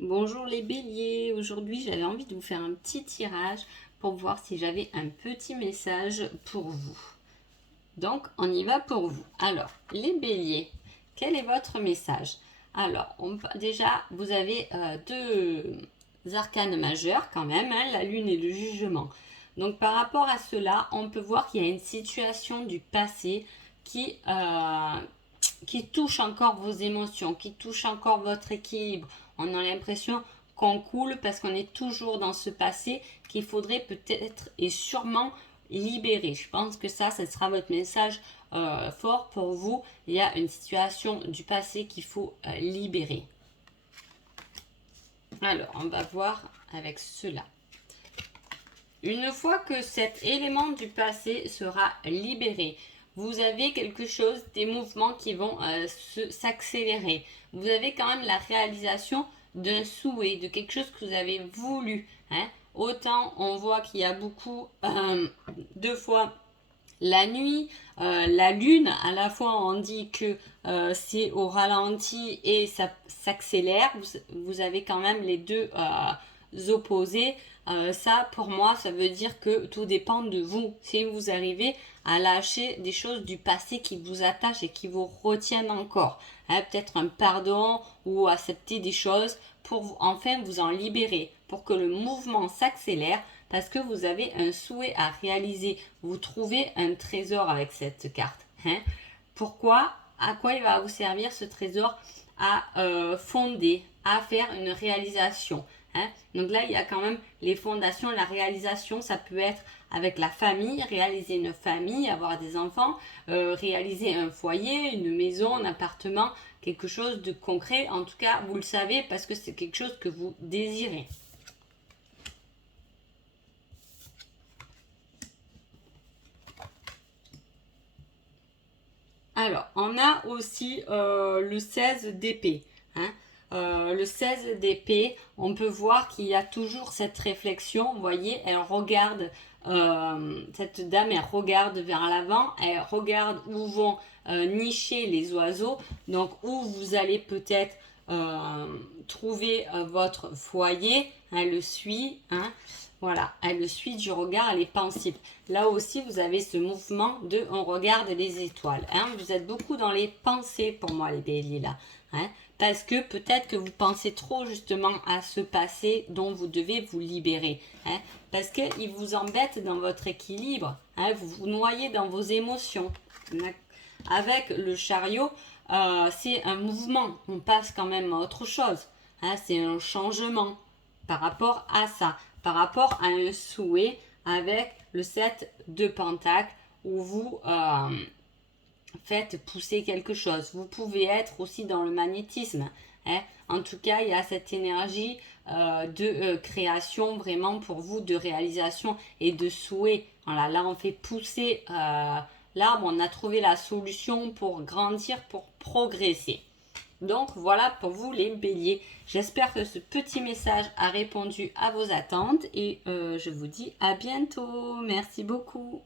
Bonjour les béliers, aujourd'hui j'avais envie de vous faire un petit tirage pour voir si j'avais un petit message pour vous. Donc on y va pour vous. Alors les béliers, quel est votre message? Alors déjà vous avez deux arcanes majeurs quand même, hein, la lune et le jugement. Donc par rapport à cela, on peut voir qu'il y a une situation du passé qui touche encore vos émotions, qui touche encore votre équilibre. On a l'impression qu'on coule parce qu'on est toujours dans ce passé qu'il faudrait peut-être et sûrement libérer. Je pense que ça sera votre message fort pour vous. Il y a une situation du passé qu'il faut libérer. Alors, on va voir avec cela. Une fois que cet élément du passé sera libéré, vous avez quelque chose, des mouvements qui vont s'accélérer. Vous avez quand même la réalisation d'un souhait, de quelque chose que vous avez voulu. Hein. Autant on voit qu'il y a beaucoup, deux fois la nuit, la lune, à la fois on dit que c'est au ralenti et ça s'accélère. Vous avez quand même les deux opposés. Ça, pour moi, ça veut dire que tout dépend de vous. Si vous arrivez à lâcher des choses du passé qui vous attachent et qui vous retiennent encore, hein, peut-être un pardon ou accepter des choses pour enfin vous en libérer, pour que le mouvement s'accélère parce que vous avez un souhait à réaliser. Vous trouvez un trésor avec cette carte. Hein. Pourquoi? À quoi il va vous servir ce trésor? À fonder, à faire une réalisation. Hein. Donc là, il y a quand même les fondations, la réalisation, ça peut être avec la famille, réaliser une famille, avoir des enfants, réaliser un foyer, une maison, un appartement, quelque chose de concret. En tout cas, vous le savez parce que c'est quelque chose que vous désirez. Alors, on a aussi le 16 d'épée. Hein. Le 16 d'épée, on peut voir qu'il y a toujours cette réflexion. Vous voyez, elle regarde, cette dame, elle regarde vers l'avant, elle regarde où vont nicher les oiseaux, donc où vous allez peut-être trouver votre foyer. Elle le suit. Hein. Voilà, elle le suit du regard, elle est pensive. Là aussi, vous avez ce mouvement de on regarde les étoiles. Hein. Vous êtes beaucoup dans les pensées pour moi, les béliers là. Hein. Parce que peut-être que vous pensez trop justement à ce passé dont vous devez vous libérer. Hein. Parce qu'il vous embête dans votre équilibre. Hein. Vous vous noyez dans vos émotions. Avec le chariot, c'est un mouvement. On passe quand même à autre chose. Hein. C'est un changement par rapport à ça, par rapport à un souhait avec le 7 de pentacle où vous faites pousser quelque chose. Vous pouvez être aussi dans le magnétisme. Hein. En tout cas, il y a cette énergie de création vraiment pour vous, de réalisation et de souhait. Voilà, là, on fait pousser l'arbre, on a trouvé la solution pour grandir, pour progresser. Donc voilà pour vous les béliers. J'espère que ce petit message a répondu à vos attentes et je vous dis à bientôt. Merci beaucoup.